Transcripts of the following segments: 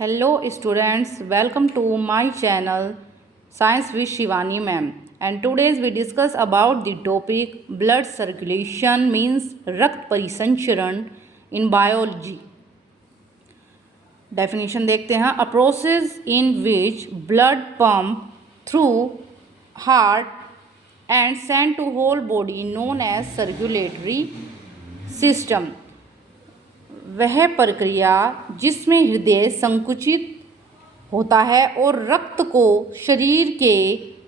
Hello students, welcome to my channel Science with Shivani ma'am, and today we discuss about the topic blood circulation means रक्त परिसंचरण in biology. Definition देखते हैं. A process in which blood pump through heart and sent to whole body known as circulatory system. वह प्रक्रिया जिसमें हृदय संकुचित होता है और रक्त को शरीर के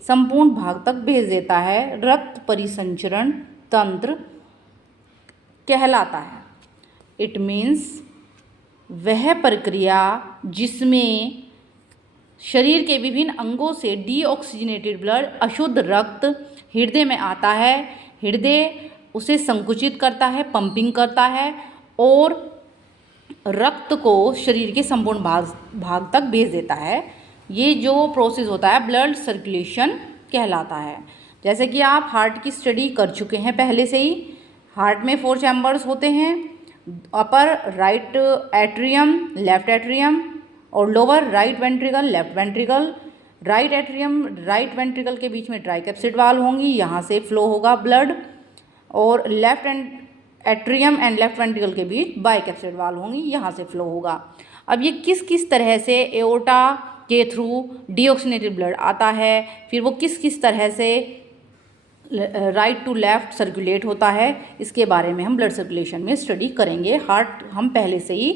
संपूर्ण भाग तक भेज देता है, रक्त परिसंचरण तंत्र कहलाता है. इट मीन्स वह प्रक्रिया जिसमें शरीर के विभिन्न अंगों से डीऑक्सीजनेटेड ब्लड अशुद्ध रक्त हृदय में आता है, हृदय उसे संकुचित करता है, पंपिंग करता है और रक्त को शरीर के संपूर्ण भाग तक भेज देता है. ये जो प्रोसेस होता है ब्लड सर्कुलेशन कहलाता है. जैसे कि आप हार्ट की स्टडी कर चुके हैं पहले से ही. हार्ट में 4 चैम्बर्स होते हैं, upper right atrium, left atrium और lower right ventricle, left ventricle. Right atrium right ventricle के बीच में ट्राइकैप्सिड वाल्व होंगी, यहाँ से फ्लो होगा ब्लड, और left atrium and left ventricle के बीच बाइकैप्सिड वाल्व होंगी, यहाँ से फ्लो होगा. अब ये किस किस तरह से एओर्टा के थ्रू डीऑक्सीजनेटेड ब्लड आता है, फिर वो किस किस तरह से राइट टू लेफ्ट सर्कुलेट होता है, इसके बारे में हम ब्लड सर्कुलेशन में स्टडी करेंगे. हार्ट हम पहले से ही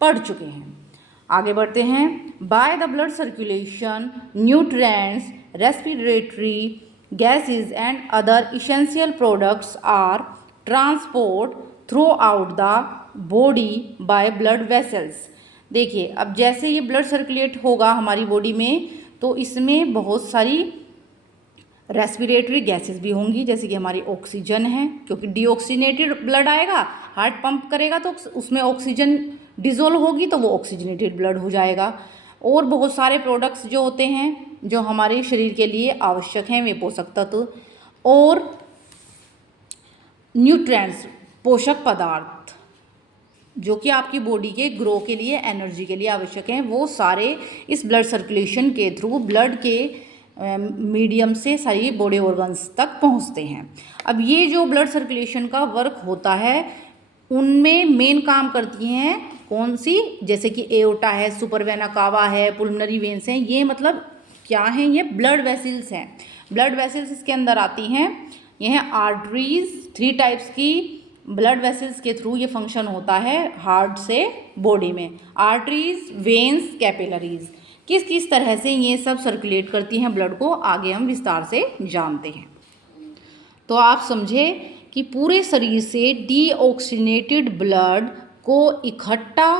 पढ़ चुके हैं. आगे बढ़ते हैं. By the blood circulation nutrients, respiratory gases and other essential products are transport throughout the body by blood vessels. देखिए, अब जैसे ये ब्लड सर्कुलेट होगा हमारी बॉडी में, तो इसमें बहुत सारी रेस्पिरेटरी गैसेस भी होंगी, जैसे कि हमारी ऑक्सीजन है, क्योंकि डीऑक्सीजनेटेड ब्लड आएगा, हार्ट पंप करेगा तो उसमें ऑक्सीजन डिजोल्व होगी, तो वो ऑक्सीजनेटेड ब्लड हो जाएगा. और बहुत सारे प्रोडक्ट्स जो होते हैं जो हमारे शरीर के लिए आवश्यक हैं, वे पोषक तत्व और न्यूट्रिएंट्स पोषक पदार्थ जो कि आपकी बॉडी के ग्रो के लिए, एनर्जी के लिए आवश्यक हैं, वो सारे इस ब्लड सर्कुलेशन के थ्रू ब्लड के मीडियम से सारी बॉडी ऑर्गन्स तक पहुंचते हैं. अब ये जो ब्लड सर्कुलेशन का वर्क होता है, उनमें मेन काम करती हैं कौन सी, जैसे कि एओर्टा है, सुपरवेना कावा है, पुल्मोनरी वेन्स हैं. ये मतलब क्या हैं? ये ब्लड वेसल्स हैं. ब्लड वेसल्स इसके अंदर आती हैं. यह आर्टरीज, 3 टाइप्स की ब्लड वेसल्स के थ्रू ये फंक्शन होता है हार्ट से बॉडी में. आर्टरीज, वेन्स, कैपिलरीज, किस किस तरह से ये सब सर्कुलेट करती हैं ब्लड को, आगे हम विस्तार से जानते हैं. तो आप समझे कि पूरे शरीर से डीऑक्सीजनेटेड ब्लड को इकट्ठा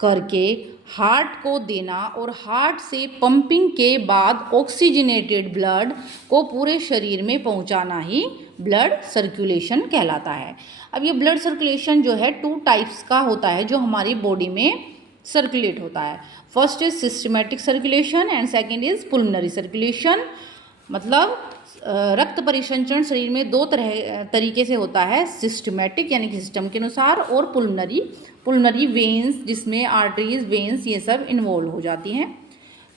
करके हार्ट को देना और हार्ट से पंपिंग के बाद ऑक्सीजनेटेड ब्लड को पूरे शरीर में पहुंचाना ही ब्लड सर्कुलेशन कहलाता है. अब ये ब्लड सर्कुलेशन जो है 2 टाइप्स का होता है जो हमारी बॉडी में सर्कुलेट होता है. First is systematic circulation and second is pulmonary circulation. मतलब रक्त परिसंचरण शरीर में 2 तरीके से होता है. सिस्टमैटिक यानी कि सिस्टम के अनुसार, और पुल्मोनरी वेन्स जिसमें आर्टरीज, वेन्स ये सब इन्वॉल्व हो जाती हैं.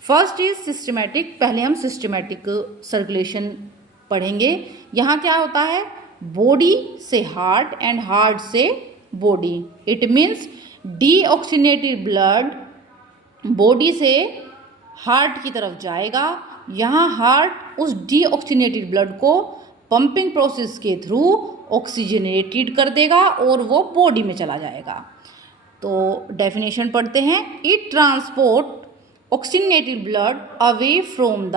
First is systematic. पहले हम सिस्टमैटिक सर्कुलेशन पढ़ेंगे. यहाँ क्या होता है? बॉडी से हार्ट एंड हार्ट से body. It means deoxygenated blood body से हार्ट की तरफ जाएगा. यहाँ हार्ट उस डीऑक्सीजनेटेड ब्लड को पंपिंग प्रोसेस के थ्रू ऑक्सीजनेटेड कर देगा और वो बॉडी में चला जाएगा. तो डेफिनेशन पढ़ते हैं. It transport oxygenated blood away from the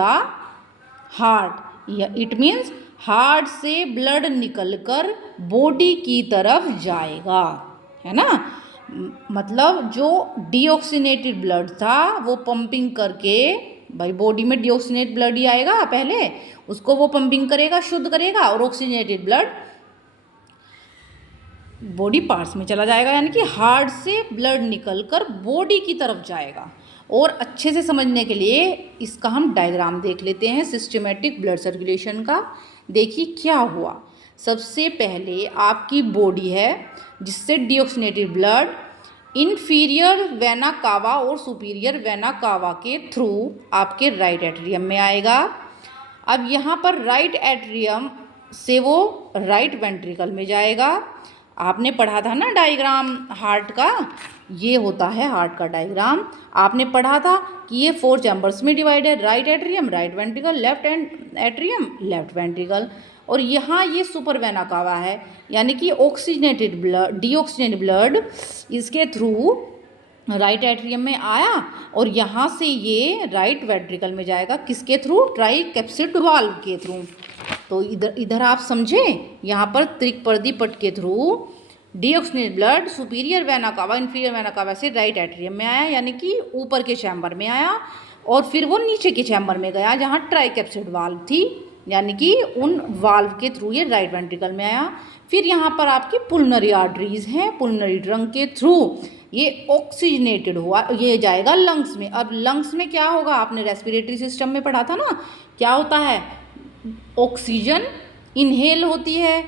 heart. It means heart से ब्लड निकलकर बॉडी की तरफ जाएगा, है ना. मतलब जो डीऑक्सीजनेटेड ब्लड था वो पंपिंग करके, भाई बॉडी में डीऑक्सीजनेटेड ब्लड ही आएगा पहले, उसको वो पंपिंग करेगा, शुद्ध करेगा, और ऑक्सीजनेटेड ब्लड बॉडी पार्ट्स में चला जाएगा, यानी कि हार्ट से ब्लड निकलकर बॉडी की तरफ जाएगा. और अच्छे से समझने के लिए इसका हम डायग्राम देख लेते हैं सिस्टमैटिक ब्लड सर्कुलेशन का. देखिए क्या हुआ. सबसे पहले आपकी बॉडी है जिससे deoxygenated blood inferior vena cava और सुपीरियर वेना कावा के थ्रू आपके राइट एट्रियम में आएगा। अब यहाँ पर राइट एट्रियम से वो राइट वेंट्रिकल में जाएगा। आपने पढ़ा था ना डायग्राम हार्ट का, ये होता है हार्ट का डायग्राम। आपने पढ़ा था कि ये 4 चैम्बर्स में डिवाइड है, right atrium right ventricle, left atrium left ventricle. और यहाँ ये सुपर वेना कावा है, यानी कि ऑक्सीजनेटेड ब्लड, डीऑक्सीजनेटेड ब्लड इसके थ्रू राइट एट्रियम में आया और यहाँ से ये राइट वेंट्रिकल में जाएगा। किसके थ्रू? ट्राइकैप्सिड वाल्व के थ्रू। तो इधर आप समझे, यहाँ पर त्रिकपर्दी पट के through deoxygenated blood superior vena cava inferior vena cava से राइट एट्रियम में आया, यानी कि ऊपर के चैम्बर में आया, और फिर वो नीचे के चैम्बर में गया जहाँ ट्राइकैप्सिड वाल्व थी, यानी कि उन वाल्व के थ्रू ये राइट वेंट्रिकल में आया। फिर यहाँ पर आपकी पुलनरी आर्टरीज हैं, पुलनरी ट्रंक के थ्रू ये ऑक्सीजनेटेड हुआ, ये जाएगा लंग्स में। अब लंग्स में क्या होगा? आपने रेस्पिरेटरी सिस्टम में पढ़ा था ना, क्या होता है? ऑक्सीजन इनहेल होती है,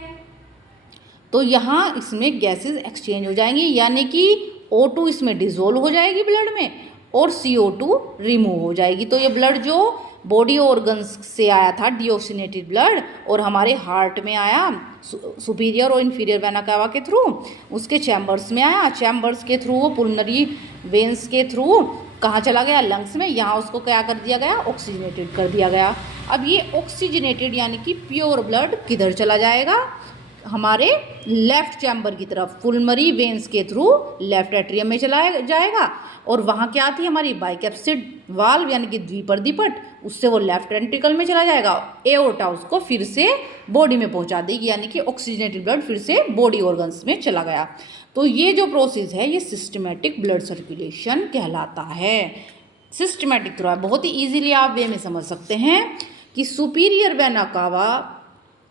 तो यहाँ इसमें गैसेस एक्सचेंज हो जाएंगी, यानी कि O2 इसमें डिजोल्व हो जाएगी ब्लड में और CO2 रिमूव हो जाएगी। तो ये ब्लड जो बॉडी ऑर्गन्स से आया था डीऑक्सीनेटेड ब्लड और हमारे हार्ट में आया सुपीरियर और इन्फीरियर वेना कावा के थ्रू, उसके चैम्बर्स में आया, चैम्बर्स के थ्रू वो पुलनरी वेन्स के थ्रू कहाँ चला गया? लंग्स में। यहाँ उसको क्या कर दिया गया? ऑक्सीजनेटेड कर दिया गया। अब ये ऑक्सीजनेटेड यानी कि प्योर ब्लड किधर चला जाएगा? हमारे लेफ्ट चैम्बर की तरफ, पुलमरी वेन्स के थ्रू लेफ्ट एट्रियम में चला जाएगा। और वहाँ क्या आती है हमारी बाइकैप्सिड वाल्व, यानी कि द्विपर्दी पट, उससे वो लेफ्ट वेंट्रिकल में चला जाएगा। एओर्टा उसको फिर से बॉडी में पहुँचा देगी, यानी कि ऑक्सीजनेटेड ब्लड फिर से बॉडी ऑर्गन्स में चला गया। तो ये जो प्रोसेस है ये सिस्टमेटिक ब्लड सर्कुलेशन कहलाता है। सिस्टमेटिक थ्रू बहुत ही ईजिली आप वे में समझ सकते हैं कि superior vena cava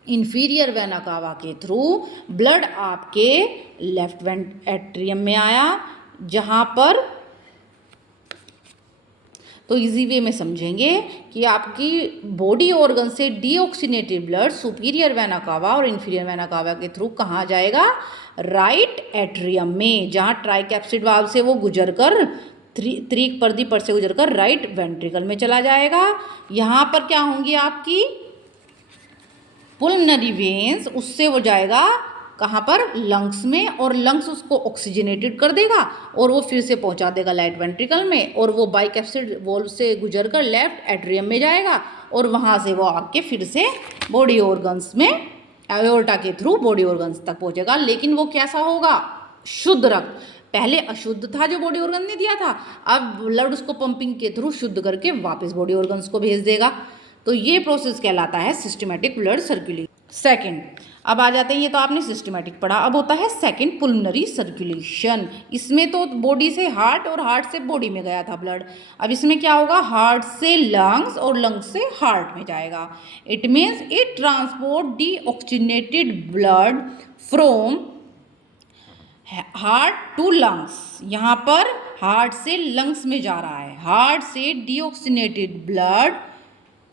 inferior vena cava के थ्रू ब्लड आपके लेफ्ट एट्रियम में आया, जहाँ पर तो इजी वे में समझेंगे कि आपकी बॉडी ऑर्गन से deoxygenated blood superior vena cava और इन्फीरियर वेना कावा के थ्रू कहाँ जाएगा? राइट एट्रियम में, जहाँ ट्राइकैप्सिड वाल्व से वो गुजरकर त्रिकपर्दी पट से गुजरकर राइट वेंट्रिकल में चला जाएगा। यहाँ पर क्या होंगी आपकी पुलमनरी वेन्स, उससे वो जाएगा कहाँ पर? लंग्स में, और लंग्स उसको ऑक्सीजनेटेड कर देगा और वो फिर से पहुँचा देगा राइट वेंट्रिकल में, और वो बाइकैप्सिड वॉल्व से गुजरकर लेफ्ट एट्रियम में जाएगा और वहाँ से वो आके फिर से बॉडी ऑर्गन्स में एओर्टा के थ्रू बॉडी ऑर्गन्स तक पहुँचेगा। लेकिन वो कैसा होगा? शुद्ध रक्त। पहले अशुद्ध था जो बॉडी ऑर्गन ने दिया था, अब ब्लड उसको पंपिंग के थ्रू शुद्ध करके वापस बॉडी ऑर्गन्स को भेज देगा। तो ये प्रोसेस कहलाता है सिस्टमेटिक ब्लड सर्कुलेशन। सेकंड, अब आ जाते हैं, ये तो आपने सिस्टमेटिक पढ़ा, अब होता है सेकंड पुलमनरी सर्कुलेशन। इसमें तो बॉडी से हार्ट और हार्ट से बॉडी में गया था ब्लड, अब इसमें क्या होगा? हार्ट से लंग्स और लंग्स से हार्ट में जाएगा। It means it transport deoxygenated blood from heart to lungs. यहाँ पर हार्ट से लंग्स में जा रहा है, हार्ट से डीऑक्सीजनेटेड ब्लड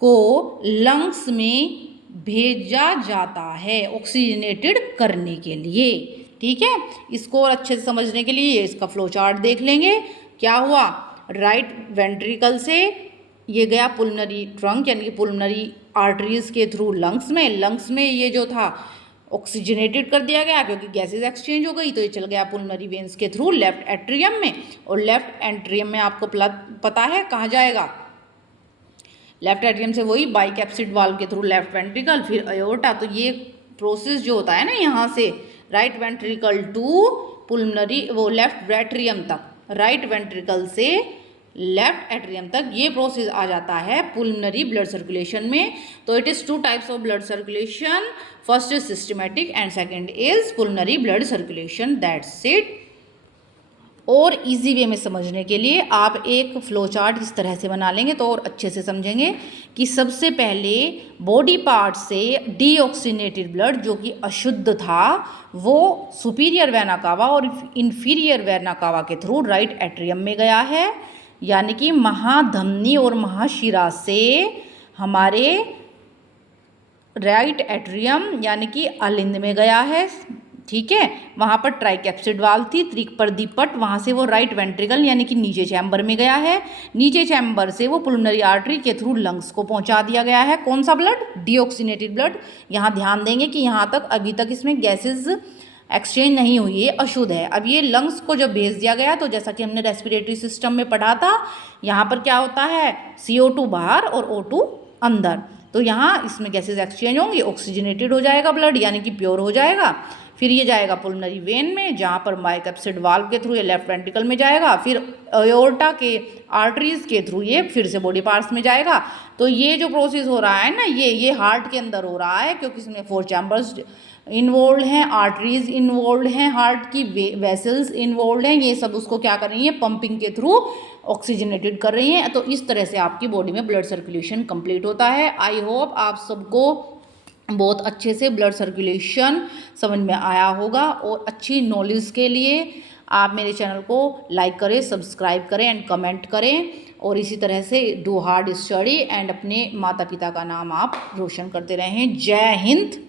को लंग्स में भेजा जाता है ऑक्सीजनेटेड करने के लिए। ठीक है, इसको और अच्छे से समझने के लिए इसका फ्लो चार्ट देख लेंगे। क्या हुआ? राइट वेंट्रिकल से ये गया पुलमनरी ट्रंक, यानी कि पुलमनरी आर्टरीज के थ्रू लंग्स में, लंग्स में ये जो था ऑक्सीजनेटेड कर दिया गया क्योंकि गैसेज एक्सचेंज हो गई, तो ये चल गया पुलमनरी वेन्स के थ्रू लेफ्ट एट्रियम में, और लेफ्ट एट्रियम में आपको पता है कहाँ जाएगा? लेफ्ट एट्रियम से वही बाइकैप्सिड वाल्व के थ्रू लेफ्ट वेंट्रिकल, फिर एओर्टा। तो ये प्रोसेस जो होता है ना, यहाँ से राइट वेंट्रिकल टू पुलमनरी वो लेफ्ट एट्रियम तक, राइट वेंट्रिकल से लेफ्ट एट्रियम तक, ये प्रोसेस आ जाता है पुलमनरी ब्लड सर्कुलेशन में। तो it is 2 types of blood circulation, first is systematic and second is pulmonary blood circulation. That's it. और इजी वे में समझने के लिए आप एक फ्लो चार्ट इस तरह से बना लेंगे तो और अच्छे से समझेंगे कि सबसे पहले बॉडी पार्ट से डीऑक्सीनेटेड ब्लड जो कि अशुद्ध था वो सुपीरियर वेना कावा और इन्फीरियर वेना कावा के थ्रू राइट एट्रियम में गया है, यानी कि महाधमनी और महाशिरा से हमारे राइट एट्रियम यानी कि अलिंद में गया है, ठीक है। वहाँ पर ट्राइकैप्सिड वाल्व थी, त्रिक प्रदीपट, वहाँ से वो राइट वेंट्रिकल यानी कि नीचे चैम्बर में गया है। नीचे चैम्बर से वो पुलमनरी आर्टरी के थ्रू लंग्स को पहुँचा दिया गया है। कौन सा ब्लड? Deoxygenated blood. यहाँ ध्यान देंगे कि यहाँ तक अभी तक इसमें गैसेज एक्सचेंज नहीं हुई है, अशुद्ध है। अब ये लंग्स को जब भेज दिया गया तो जैसा कि हमने रेस्पिरेटरी सिस्टम में पढ़ा था, यहाँ पर क्या होता है, CO2 बाहर और O2 अंदर। तो यहाँ इसमें गैसेज एक्सचेंज होंगी, ऑक्सीजनेटेड हो जाएगा ब्लड यानी कि प्योर हो जाएगा। फिर ये जाएगा पुलमनरी वेन में, जहाँ पर बाइकैप्सिड वाल्व के थ्रू ये लेफ्ट वेंट्रिकल में जाएगा। फिर एओर्टा के आर्टरीज के थ्रू ये फिर से बॉडी पार्ट्स में जाएगा। तो ये जो प्रोसेस हो रहा है ना, ये हार्ट के अंदर हो रहा है, क्योंकि इसमें 4 चैम्बर्स इन्वॉल्व हैं, आर्टरीज इन्वॉल्व हैं, हार्ट की वेसल्स इन्वॉल्व हैं। ये सब उसको क्या कर रही हैं, पंपिंग के थ्रू ऑक्सीजनेटेड कर रही हैं। तो इस तरह से आपकी बॉडी में ब्लड सर्कुलेशन कंप्लीट होता है। आई होप आप सबको बहुत अच्छे से ब्लड सर्कुलेशन समझ में आया होगा। और अच्छी नॉलेज के लिए आप मेरे चैनल को लाइक करें, सब्सक्राइब करें एंड कमेंट करें। और इसी तरह से डू हार्ड स्टडी एंड अपने माता पिता का नाम आप रोशन करते रहें। जय हिंद।